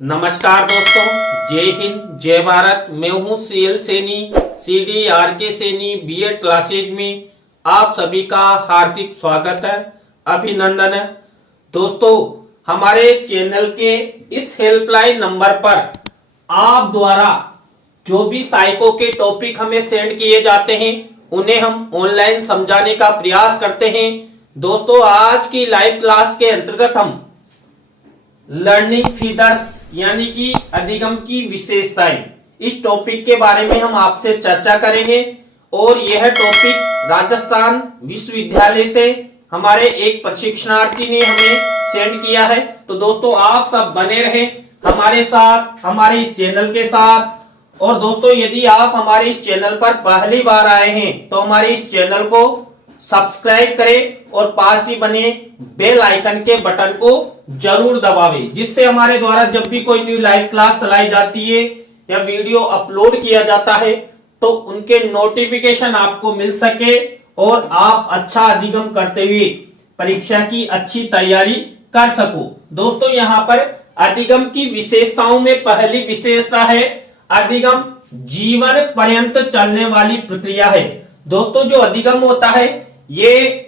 नमस्कार दोस्तों, जय हिंद जय भारत। मैं हूं CL Saini, CDRK Saini BEd classes में आप सभी का हार्दिक स्वागत है, अभिनंदन है। दोस्तों, हमारे चैनल के इस हेल्पलाइन नंबर पर आप द्वारा जो भी साइको के टॉपिक हमें सेंड किए जाते हैं उन्हें हम ऑनलाइन समझाने का प्रयास करते हैं। दोस्तों, आज की लाइव क्लास के अंतर्गत हम लर्निंग फीचर्स यानी कि अधिगम की विशेषताएं, इस टॉपिक के बारे में हम आपसे चर्चा करेंगे। और यह टॉपिक राजस्थान विश्वविद्यालय से हमारे एक प्रशिक्षणार्थी ने हमें सेंड किया है। तो दोस्तों, आप सब बने रहें हमारे साथ, हमारे इस चैनल के साथ। और दोस्तों, यदि आप हमारे इस चैनल पर पहली बार आए हैं तो हमारे इस चैनल को सब्सक्राइब करें और पास ही बने बेल आइकन के बटन को जरूर दबावें, जिससे हमारे द्वारा जब भी कोई न्यू लाइव क्लास चलाई जाती है या वीडियो अपलोड किया जाता है तो उनके नोटिफिकेशन आपको मिल सके और आप अच्छा अधिगम करते हुए परीक्षा की अच्छी तैयारी कर सको। दोस्तों, यहाँ पर अधिगम की विशेषताओं में पहली विशेषता है अधिगम जीवन पर्यंत चलने वाली प्रक्रिया है। दोस्तों, जो अधिगम होता है ये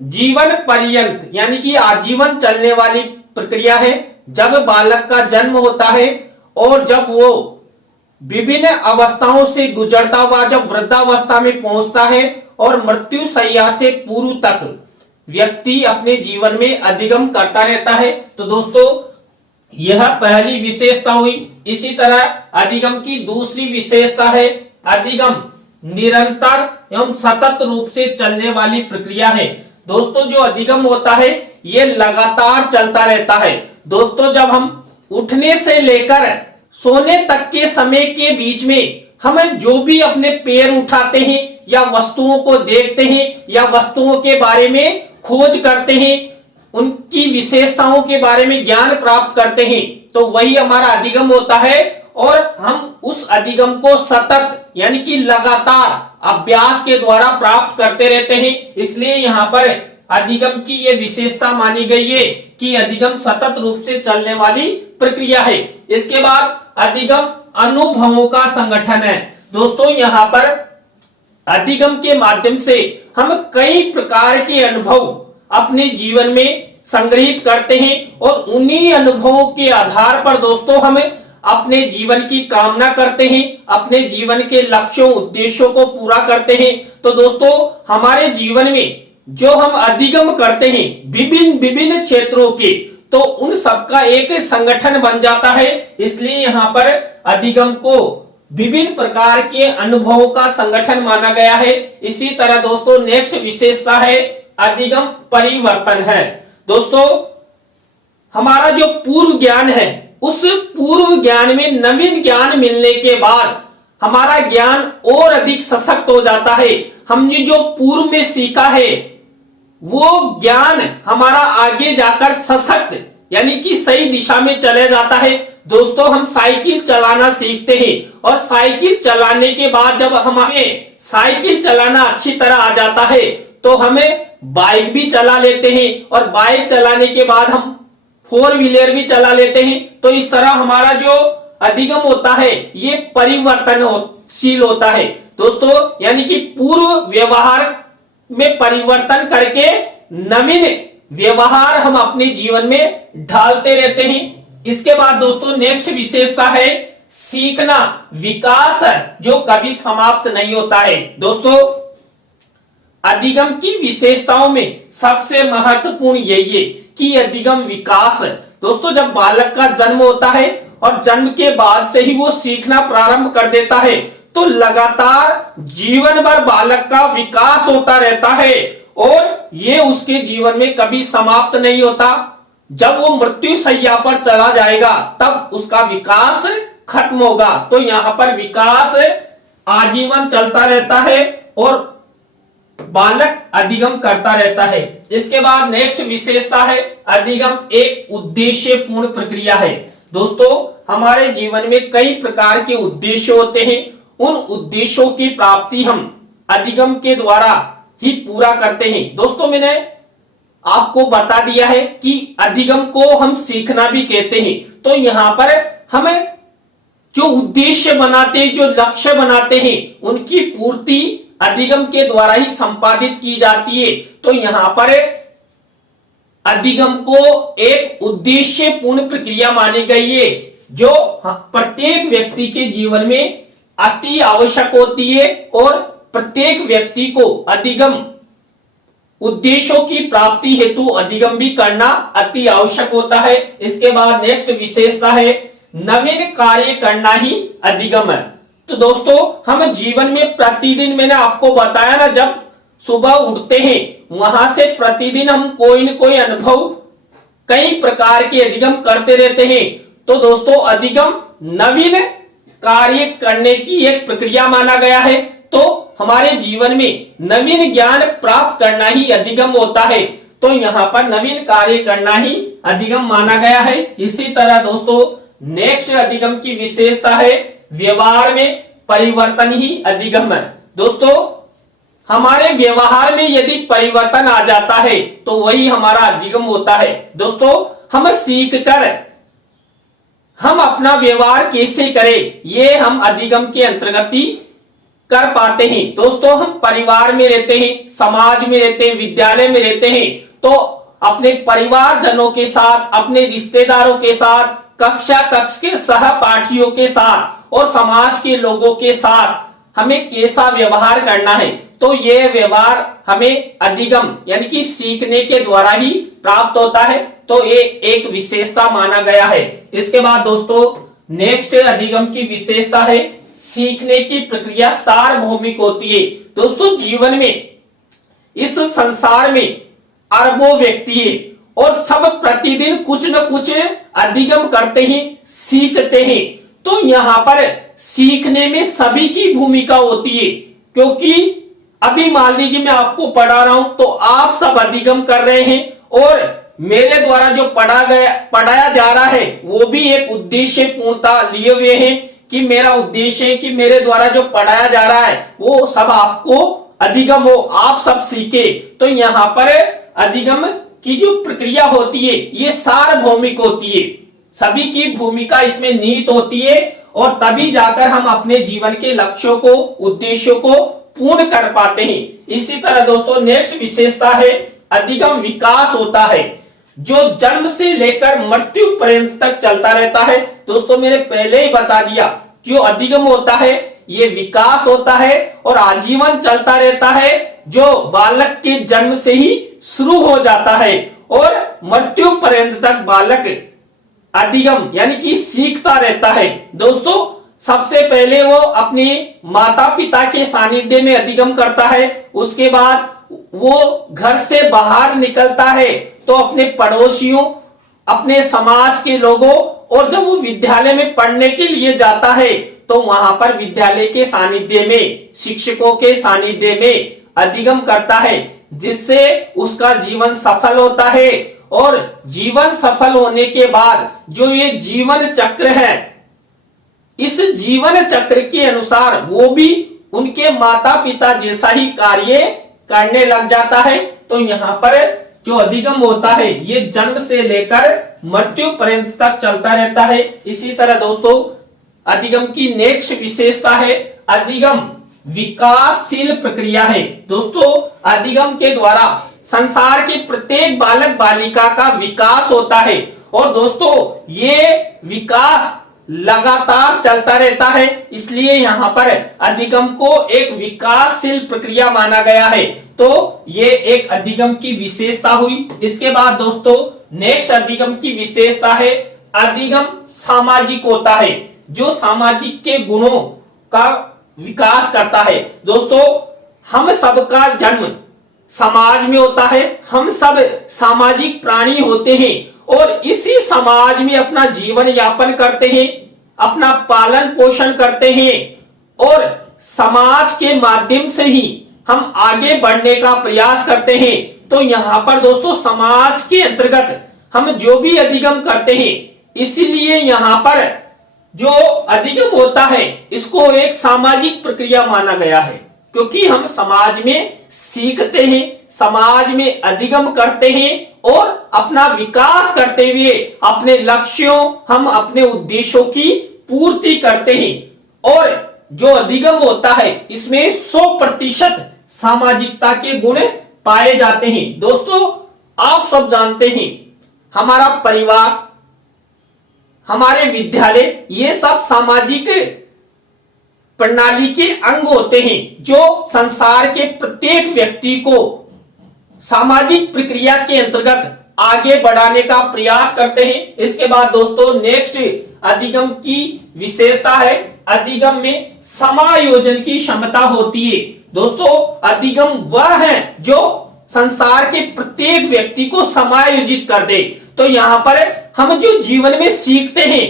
जीवन पर्यंत यानी कि आजीवन चलने वाली प्रक्रिया है। जब बालक का जन्म होता है और जब वो विभिन्न अवस्थाओं से गुजरता हुआ जब वृद्धावस्था में पहुंचता है और मृत्यु शैया से पूर्व तक व्यक्ति अपने जीवन में अधिगम करता रहता है। तो दोस्तों, यह पहली विशेषता हुई। इसी तरह अधिगम की दूसरी विशेषता है अधिगम निरंतर एवं सतत रूप से चलने वाली प्रक्रिया है। दोस्तों, जो अधिगम होता है ये लगातार चलता रहता है। दोस्तों, जब हम उठने से लेकर सोने तक के समय के बीच में हम जो भी अपने पैर उठाते हैं या वस्तुओं को देखते हैं या वस्तुओं के बारे में खोज करते हैं, उनकी विशेषताओं के बारे में ज्ञान प्राप्त करते हैं, तो वही हमारा अधिगम होता है। और हम उस अधिगम को सतत यानी कि लगातार अभ्यास के द्वारा प्राप्त करते रहते हैं। इसलिए यहाँ पर अधिगम की ये विशेषता मानी गई है कि अधिगम सतत रूप से चलने वाली प्रक्रिया है। इसके बाद अधिगम अनुभवों का संगठन है। दोस्तों, यहाँ पर अधिगम के माध्यम से हम कई प्रकार के अनुभव अपने जीवन में संग्रहित करते हैं और उन्हीं अनुभवों के आधार पर दोस्तों हम अपने जीवन की कामना करते हैं, अपने जीवन के लक्ष्यों उद्देश्यों को पूरा करते हैं। तो दोस्तों, हमारे जीवन में जो हम अधिगम करते हैं विभिन्न विभिन्न क्षेत्रों के, तो उन सबका एक संगठन बन जाता है। इसलिए यहाँ पर अधिगम को विभिन्न प्रकार के अनुभवों का संगठन माना गया है। इसी तरह दोस्तों, नेक्स्ट विशेषता है अधिगम परिवर्तन है। दोस्तों, हमारा जो पूर्व ज्ञान है उस पूर्व ज्ञान में नवीन ज्ञान मिलने के बाद हमारा ज्ञान और अधिक सशक्त हो जाता है। हमने जो पूर्व में सीखा है वो ज्ञान हमारा आगे जाकर सशक्त यानी कि सही दिशा में चले जाता है। दोस्तों, हम साइकिल चलाना सीखते हैं और साइकिल चलाने के बाद जब हमें साइकिल चलाना अच्छी तरह आ जाता है तो हमें बाइक भी चला लेते हैं और बाइक चलाने के बाद हम 4 व्हीलर भी चला लेते हैं। तो इस तरह हमारा जो अधिगम होता है ये परिवर्तनशील होता है दोस्तों, यानी कि पूर्व व्यवहार में परिवर्तन करके नवीन व्यवहार हम अपने जीवन में ढालते रहते हैं। इसके बाद दोस्तों, नेक्स्ट विशेषता है सीखना विकास है जो कभी समाप्त नहीं होता है। दोस्तों, अधिगम की विशेषताओं में सबसे महत्वपूर्ण यही है कि अधिगम विकास है। दोस्तों, जब बालक का जन्म होता है और जन्म के बाद से ही वो सीखना प्रारंभ कर देता है तो लगातार जीवन भर बालक का विकास होता रहता है और ये उसके जीवन में कभी समाप्त नहीं होता। जब वो मृत्यु शैया पर चला जाएगा तब उसका विकास खत्म होगा। तो यहाँ पर विकास आजीवन चलता रहता है और बालक अधिगम करता रहता है। इसके बाद नेक्स्ट विशेषता है अधिगम एक उद्देश्यपूर्ण प्रक्रिया है। दोस्तों, हमारे जीवन में कई प्रकार के उद्देश्य होते हैं, उन उद्देश्यों की प्राप्ति हम अधिगम के द्वारा ही पूरा करते हैं। दोस्तों, मैंने आपको बता दिया है कि अधिगम को हम सीखना भी कहते हैं। तो यहां पर हम जो उद्देश्य बनाते हैं, जो लक्ष्य बनाते हैं, उनकी पूर्ति अधिगम के द्वारा ही संपादित की जाती है। तो यहां पर अधिगम को एक उद्देश्य पूर्ण प्रक्रिया मानी गई है, जो प्रत्येक व्यक्ति के जीवन में अति आवश्यक होती है और प्रत्येक व्यक्ति को अधिगम उद्देश्यों की प्राप्ति हेतु अधिगम भी करना अति आवश्यक होता है। इसके बाद नेक्स्ट विशेषता है नवीन कार्य करना ही अधिगम है। तो दोस्तों हम जीवन में प्रतिदिन, मैंने आपको बताया ना, जब सुबह उठते हैं वहां से प्रतिदिन हम कोई न कोई अनुभव, कई प्रकार के अधिगम करते रहते हैं। तो दोस्तों अधिगम नवीन कार्य करने की एक प्रक्रिया माना गया है। तो हमारे जीवन में नवीन ज्ञान प्राप्त करना ही अधिगम होता है। तो यहाँ पर नवीन कार्य करना ही अधिगम माना गया है। इसी तरह दोस्तों नेक्स्ट अधिगम की विशेषता है व्यवहार में परिवर्तन ही अधिगम है। दोस्तों हमारे व्यवहार में यदि परिवर्तन आ जाता है तो वही हमारा अधिगम होता है। दोस्तों हम सीख कर हम अपना व्यवहार कैसे करें, ये हम अधिगम के अंतर्गत ही कर पाते हैं। दोस्तों हम परिवार में रहते हैं, समाज में रहते हैं, विद्यालय में रहते हैं, तो अपने परिवारजनों के साथ, अपने रिश्तेदारों के साथ, कक्ष के सहपाठियों के साथ और समाज के लोगों के साथ हमें कैसा व्यवहार करना है, तो ये व्यवहार हमें अधिगम यानी कि सीखने के द्वारा ही प्राप्त होता है। तो ये एक विशेषता माना गया है। इसके बाद दोस्तों नेक्स्ट अधिगम की विशेषता है सीखने की प्रक्रिया सार्वभौमिक होती है। दोस्तों जीवन में, इस संसार में अरबों व्यक्ति है और सब प्रतिदिन कुछ न कुछ अधिगम करते ही सीखते हैं। तो यहाँ पर सीखने में सभी की भूमिका होती है, क्योंकि अभी मान लीजिए मैं आपको पढ़ा रहा हूं तो आप सब अधिगम कर रहे हैं और मेरे द्वारा जो पढ़ाया जा रहा है वो भी एक उद्देश्य पूर्णता लिए हुए हैं कि मेरा उद्देश्य है कि मेरे द्वारा जो पढ़ाया जा रहा है वो सब आपको अधिगम हो, आप सब सीखे। तो यहाँ पर अधिगम की जो प्रक्रिया होती है ये सार्वभौमिक होती है, सभी की भूमिका इसमें निहित होती है और तभी जाकर हम अपने जीवन के लक्ष्यों को, उद्देश्यों को पूर्ण कर पाते हैं। इसी तरह दोस्तों नेक्स्ट विशेषता है अधिगम विकास होता है, जो जन्म से लेकर मृत्यु पर्यंत तक चलता रहता है। दोस्तों मैंने पहले ही बता दिया, जो अधिगम होता है ये विकास होता है और आजीवन चलता रहता है, जो बालक के जन्म से ही शुरू हो जाता है और मृत्यु पर्यंत तक बालक अधिगम यानी कि सीखता रहता है। दोस्तों सबसे पहले वो अपने माता पिता के सानिध्य में अधिगम करता है, उसके बाद वो घर से बाहर निकलता है तो अपने पड़ोसियों, अपने समाज के लोगों, और जब वो विद्यालय में पढ़ने के लिए जाता है तो वहां पर विद्यालय के सानिध्य में, शिक्षकों के सानिध्य में अधिगम करता है, जिससे उसका जीवन सफल होता है। और जीवन सफल होने के बाद जो ये जीवन चक्र है, इस जीवन चक्र के अनुसार वो भी उनके माता पिता जैसा ही कार्य करने लग जाता है। तो यहाँ पर जो अधिगम होता है ये जन्म से लेकर मृत्यु पर्यंत तक चलता रहता है। इसी तरह दोस्तों अधिगम की नेक्स्ट विशेषता है अधिगम विकासशील प्रक्रिया है। दोस्तों अधिगम के द्वारा संसार के प्रत्येक बालक बालिका का विकास होता है और दोस्तों ये विकास लगातार चलता रहता है, इसलिए यहाँ पर अधिगम को एक विकासशील प्रक्रिया माना गया है। तो ये एक अधिगम की विशेषता हुई। इसके बाद दोस्तों नेक्स्ट अधिगम की विशेषता है अधिगम सामाजिक होता है, जो सामाजिक के गुणों का विकास करता है। दोस्तों हम सबका जन्म समाज में होता है, हम सब सामाजिक प्राणी होते हैं और इसी समाज में अपना जीवन यापन करते हैं, अपना पालन पोषण करते हैं और समाज के माध्यम से ही हम आगे बढ़ने का प्रयास करते हैं। तो यहाँ पर दोस्तों समाज के अंतर्गत हम जो भी अधिगम करते हैं, इसीलिए यहाँ पर जो अधिगम होता है इसको एक सामाजिक प्रक्रिया माना गया है, क्योंकि हम समाज में सीखते हैं, समाज में अधिगम करते हैं और अपना विकास करते हुए अपने लक्ष्यों, हम अपने उद्देश्यों की पूर्ति करते हैं। और जो अधिगम होता है इसमें 100% सामाजिकता के गुण पाए जाते हैं। दोस्तों आप सब जानते हैं हमारा परिवार, हमारे विद्यालय, ये सब सामाजिक प्रणाली के अंग होते हैं जो संसार के प्रत्येक व्यक्ति को सामाजिक प्रक्रिया के अंतर्गत आगे बढ़ाने का प्रयास करते हैं। इसके बाद दोस्तों नेक्स्ट अधिगम की विशेषता है, अधिगम में समायोजन की क्षमता होती है। दोस्तों अधिगम वह है जो संसार के प्रत्येक व्यक्ति को समायोजित कर दे। तो यहाँ पर हम जो जीवन में सीखते हैं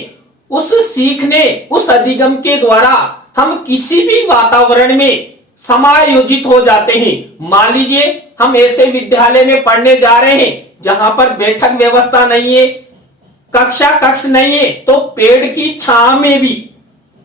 उस सीखने, उस अधिगम के द्वारा हम किसी भी वातावरण में समायोजित हो जाते हैं। मान लीजिए हम ऐसे विद्यालय में पढ़ने जा रहे हैं जहां पर बैठक व्यवस्था नहीं है, कक्ष नहीं है, तो पेड़ की छांव में भी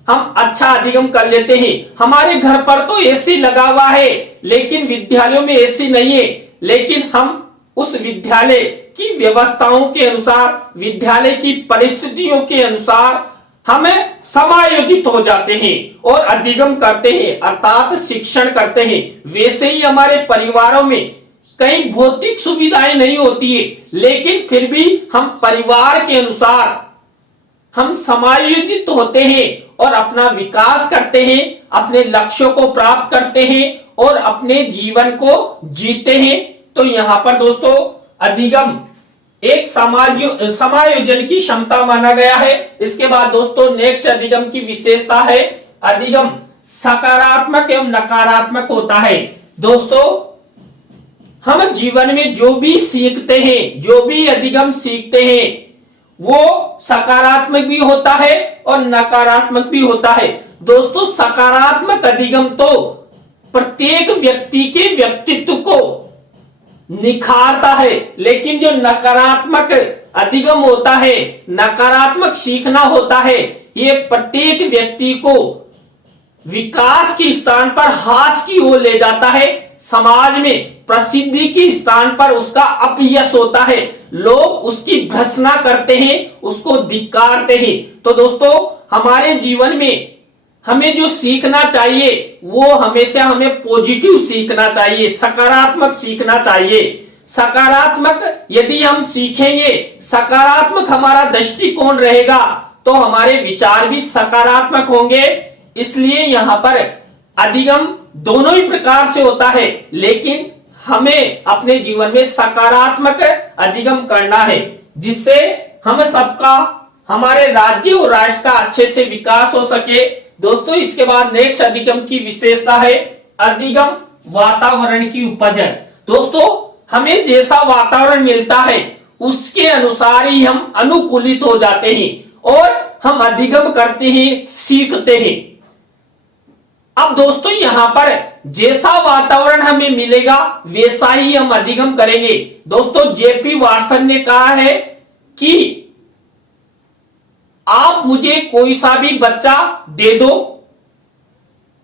हम अच्छा अधिगम कर लेते हैं। हमारे घर पर तो एसी लगा हुआ है लेकिन विद्यालयों में एसी नहीं है, लेकिन हम उस विद्यालय की व्यवस्थाओं के अनुसार, विद्यालय की परिस्थितियों के अनुसार हमें समायोजित हो जाते हैं और अधिगम करते हैं, अर्थात शिक्षण करते हैं। वैसे ही हमारे परिवारों में कई भौतिक सुविधाएं नहीं होती है, लेकिन फिर भी हम परिवार के अनुसार हम समायोजित होते हैं और अपना विकास करते हैं, अपने लक्ष्यों को प्राप्त करते हैं और अपने जीवन को जीते हैं। तो यहाँ पर दोस्तों अधिगम एक समायोजन की क्षमता माना गया है। इसके बाद दोस्तों नेक्स्ट अधिगम की विशेषता है, अधिगम सकारात्मक एवं नकारात्मक होता है। दोस्तों हम जीवन में जो भी सीखते हैं, जो भी अधिगम सीखते हैं, वो सकारात्मक भी होता है और नकारात्मक भी होता है। दोस्तों सकारात्मक अधिगम तो प्रत्येक व्यक्ति के व्यक्तित्व को निखारता है, लेकिन जो नकारात्मक अधिगम होता है, नकारात्मक सीखना होता है, ये प्रत्येक व्यक्ति को विकास के स्थान पर हास की ओर ले जाता है, समाज में प्रसिद्धि के स्थान पर उसका अपयश होता है, लोग उसकी भर्त्सना करते हैं, उसको धिक्कारते हैं। तो दोस्तों हमारे जीवन में हमें जो सीखना चाहिए वो हमेशा हमें पॉजिटिव सीखना चाहिए, सकारात्मक सीखना चाहिए। सकारात्मक यदि हम सीखेंगे, सकारात्मक हमारा दृष्टिकोण रहेगा तो हमारे विचार भी सकारात्मक होंगे। इसलिए यहाँ पर अधिगम दोनों ही प्रकार से होता है, लेकिन हमें अपने जीवन में सकारात्मक अधिगम करना है जिससे हम सबका, हमारे राज्य और राष्ट्र का अच्छे से विकास हो सके। दोस्तों इसके बाद नेक्स्ट अधिगम की विशेषता है, अधिगम वातावरण की उपज है। दोस्तों हमें जैसा वातावरण मिलता है उसके अनुसार ही हम अनुकूलित हो जाते हैं और हम अधिगम करते हैं, सीखते हैं। अब दोस्तों यहाँ पर जैसा वातावरण हमें मिलेगा वैसा ही हम अधिगम करेंगे। दोस्तों जेपी वाटसन ने कहा है कि आप मुझे कोई सा भी बच्चा दे दो,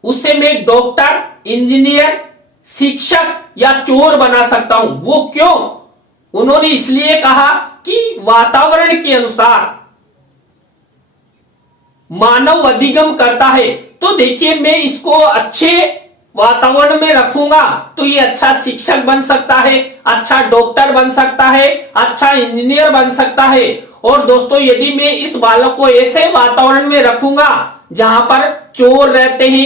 उसे मैं डॉक्टर, इंजीनियर, शिक्षक या चोर बना सकता हूं। वो क्यों? उन्होंने इसलिए कहा कि वातावरण के अनुसार मानव अधिगम करता है। तो देखिए मैं इसको अच्छे वातावरण में रखूंगा तो ये अच्छा शिक्षक बन सकता है, अच्छा डॉक्टर बन सकता है, अच्छा इंजीनियर बन सकता है। और दोस्तों यदि मैं इस बालक को ऐसे वातावरण में रखूंगा जहां पर चोर रहते हैं,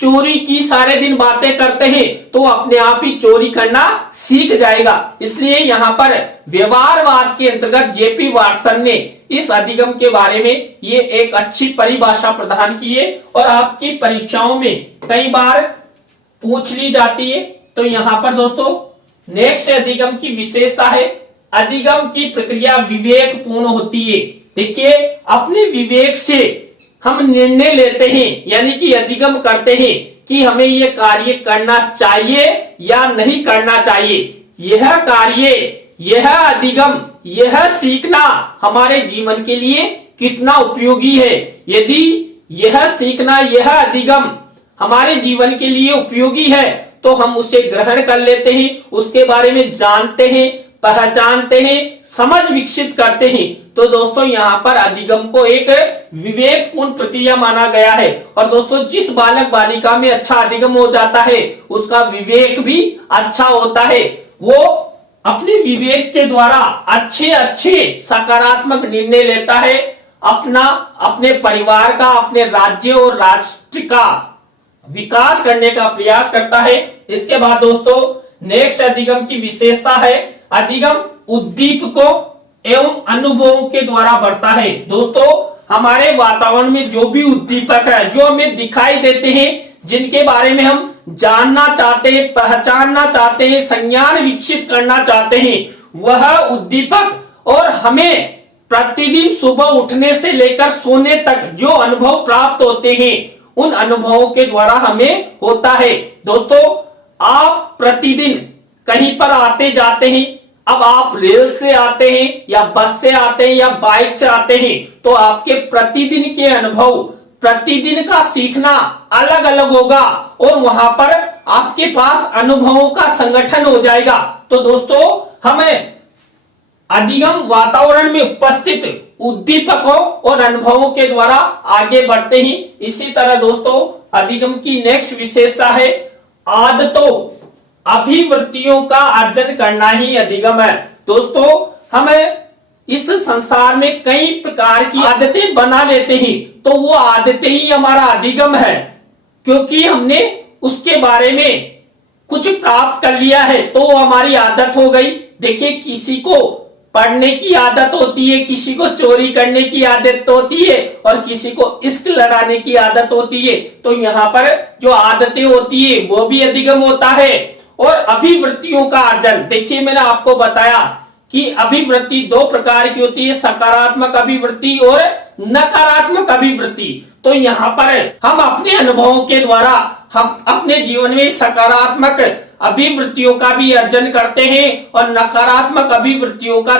चोरी की सारे दिन बातें करते हैं, तो अपने आप ही चोरी करना सीख जाएगा। इसलिए यहाँ पर व्यवहारवाद के अंतर्गत जेपी वाटसन ने इस अधिगम के बारे में ये एक अच्छी परिभाषा प्रदान की है और आपकी परीक्षाओं में कई बार पूछ ली जाती है। तो यहाँ पर दोस्तों नेक्स्ट अधिगम की विशेषता है, अधिगम की प्रक्रिया विवेकपूर्ण होती है। देखिए अपने विवेक से हम निर्णय लेते हैं, यानी कि अधिगम करते हैं कि हमें यह कार्य करना चाहिए या नहीं करना चाहिए। यह कार्य, यह अधिगम, यह सीखना हमारे जीवन के लिए कितना उपयोगी है। यदि यह सीखना, यह अधिगम हमारे जीवन के लिए उपयोगी है तो हम उसे ग्रहण कर लेते हैं, उसके बारे में जानते हैं, पहचानते हैं, समझ विकसित करते हैं। तो दोस्तों यहाँ पर अधिगम को एक विवेकपूर्ण प्रक्रिया माना गया है। और दोस्तों जिस बालक बालिका में अच्छा अधिगम हो जाता है उसका विवेक भी अच्छा होता है, वो अपने विवेक के द्वारा अच्छे अच्छे सकारात्मक निर्णय लेता है, अपने परिवार का, अपने राज्य और राष्ट्र का विकास करने का प्रयास करता है। इसके बाद दोस्तों नेक्स्ट अधिगम की विशेषता है, अधिगम उद्दीपकों एवं अनुभवों के द्वारा बढ़ता है। दोस्तों हमारे वातावरण में जो भी उद्दीपक है, जो हमें दिखाई देते हैं, जिनके बारे में हम जानना चाहते हैं, पहचानना चाहते हैं, संज्ञान विकसित करना चाहते हैं, वह उद्दीपक और हमें प्रतिदिन सुबह उठने से लेकर सोने तक जो अनुभव प्राप्त होते हैं, उन अनुभवों के द्वारा हमें होता है। दोस्तों आप प्रतिदिन कहीं पर आते जाते हैं, अब आप रेल से आते हैं या बस से आते हैं या बाइक से आते हैं, तो आपके प्रतिदिन के अनुभव, प्रतिदिन का सीखना अलग अलग होगा और वहां पर आपके पास अनुभवों का संगठन हो जाएगा। तो दोस्तों हमें अधिगम वातावरण में उपस्थित उद्दीपकों और अनुभवों के द्वारा आगे बढ़ते ही। इसी तरह दोस्तों अधिगम की नेक्स्ट विशेषता है, आदतों अभिवृत्तियों का अर्जन करना ही अधिगम है। दोस्तों हमें इस संसार में कई प्रकार की आदतें बना लेते हैं, तो वो आदतें ही हमारा अधिगम है, क्योंकि हमने उसके बारे में कुछ प्राप्त कर लिया है तो वो हमारी आदत हो गई। देखिए किसी को पढ़ने की आदत होती है, किसी को चोरी करने की आदत होती है और किसी को इश्क लड़ाने की आदत होती है। तो यहाँ पर जो आदतें होती है वो भी अधिगम होता है। और अभिवृत्तियों का अर्जन, देखिए मैंने आपको बताया कि अभिवृत्ति दो प्रकार की होती है, सकारात्मक अभिवृत्ति और नकारात्मक अभिवृत्ति। तो यहाँ पर हम अपने अनुभवों के द्वारा हम अपने जीवन में सकारात्मक अभिवृत्तियों का भी अर्जन करते हैं और नकारात्मक अभिवृत्तियों का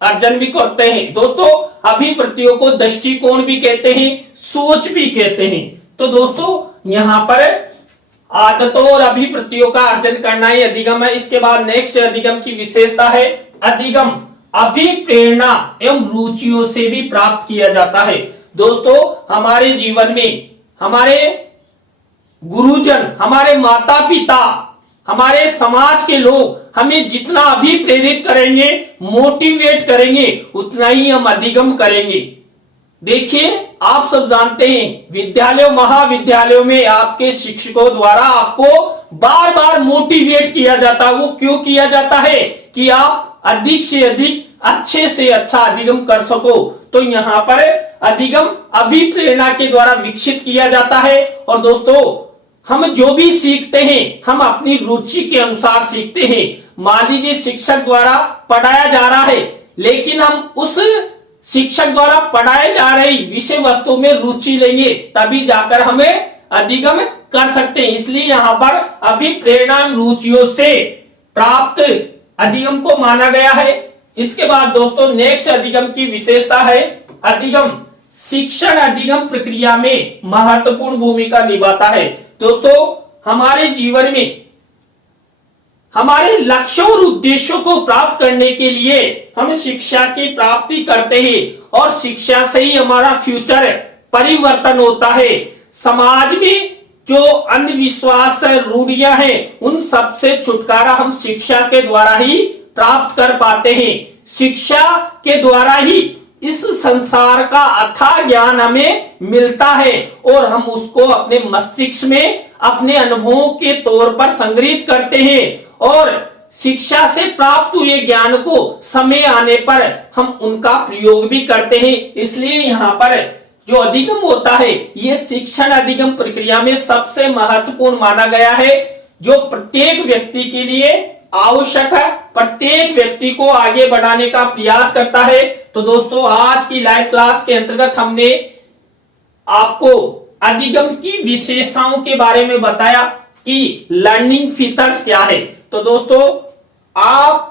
अर्जन भी करते हैं। दोस्तों अभिवृत्तियों को दृष्टिकोण भी कहते हैं, सोच भी कहते हैं। तो दोस्तों यहाँ पर आदतों और अभिवृत्तियों का अर्जन करना ही अधिगम है। इसके बाद नेक्स्ट अधिगम की विशेषता है, अधिगम अभिप्रेरणा एवं रुचियों से भी प्राप्त किया जाता है। दोस्तों हमारे जीवन में हमारे गुरुजन, हमारे माता पिता, हमारे समाज के लोग हमें जितना अभिप्रेरित करेंगे, मोटिवेट करेंगे, उतना ही हम अधिगम करेंगे। देखिए आप सब जानते हैं विद्यालयों महाविद्यालयों में आपके शिक्षकों द्वारा आपको बार बार मोटिवेट किया जाता है। वो क्यों किया जाता है? कि आप अधिक से अधिक अच्छे से अच्छा अधिगम कर सको। तो यहाँ पर अधिगम अभिप्रेरणा के द्वारा विकसित किया जाता है। और दोस्तों हम जो भी सीखते हैं हम अपनी रुचि के अनुसार सीखते हैं। मान लीजिए शिक्षक द्वारा पढ़ाया जा रहा है, लेकिन हम उस शिक्षक द्वारा पढ़ाए जा रही विषय वस्तु में रुचि लेंगे, तभी जाकर हमें अधिगम कर सकते हैं। इसलिए यहाँ पर अभिप्रेरणा रुचियों से प्राप्त अधिगम को माना गया है। इसके बाद दोस्तों नेक्स्ट अधिगम की विशेषता है, अधिगम शिक्षण अधिगम प्रक्रिया में महत्वपूर्ण भूमिका निभाता है। दोस्तों हमारे जीवन में हमारे लक्ष्यों और उद्देश्यों को प्राप्त करने के लिए हम शिक्षा की प्राप्ति करते हैं और शिक्षा से ही हमारा फ्यूचर परिवर्तन होता है। समाज में जो अंधविश्वास रूढ़ियां हैं उन सब से छुटकारा हम शिक्षा के द्वारा ही प्राप्त कर पाते हैं। शिक्षा के द्वारा ही इस संसार का अथाह ज्ञान हमें मिलता है और हम उसको अपने मस्तिष्क में अपने अनुभवों के तौर पर संग्रहित करते हैं और शिक्षा से प्राप्त हुए ज्ञान को समय आने पर हम उनका प्रयोग भी करते हैं। इसलिए यहाँ पर जो अधिगम होता है ये शिक्षण अधिगम प्रक्रिया में सबसे महत्वपूर्ण माना गया है, जो प्रत्येक व्यक्ति के लिए आवश्यक है, प्रत्येक व्यक्ति को आगे बढ़ाने का प्रयास करता है। तो दोस्तों आज की लाइव क्लास के अंतर्गत हमने आपको अधिगम की विशेषताओं के बारे में बताया कि लर्निंग फीचर्स क्या है। तो दोस्तों आप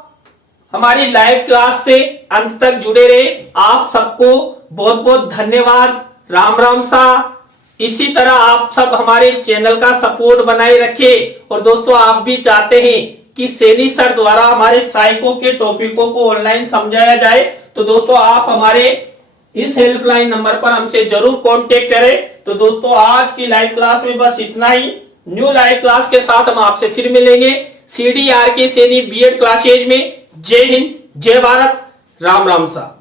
हमारी लाइव क्लास से अंत तक जुड़े रहे। आप सबको बहुत बहुत धन्यवाद। राम राम सा। इसी तरह आप सब हमारे चैनल का सपोर्ट बनाए रखें। और दोस्तों आप भी चाहते हैं कि सैनी सर द्वारा हमारे साइको के टॉपिकों को ऑनलाइन समझाया जाए, तो दोस्तों आप हमारे इस हेल्पलाइन नंबर पर हमसे जरूर कांटेक्ट करें। तो दोस्तों आज की लाइव क्लास में बस इतना ही। न्यू लाइव क्लास के साथ हम आपसे फिर मिलेंगे CDRK सैनी बीएड क्लासेज में। जय हिंद, जय भारत, राम राम सा।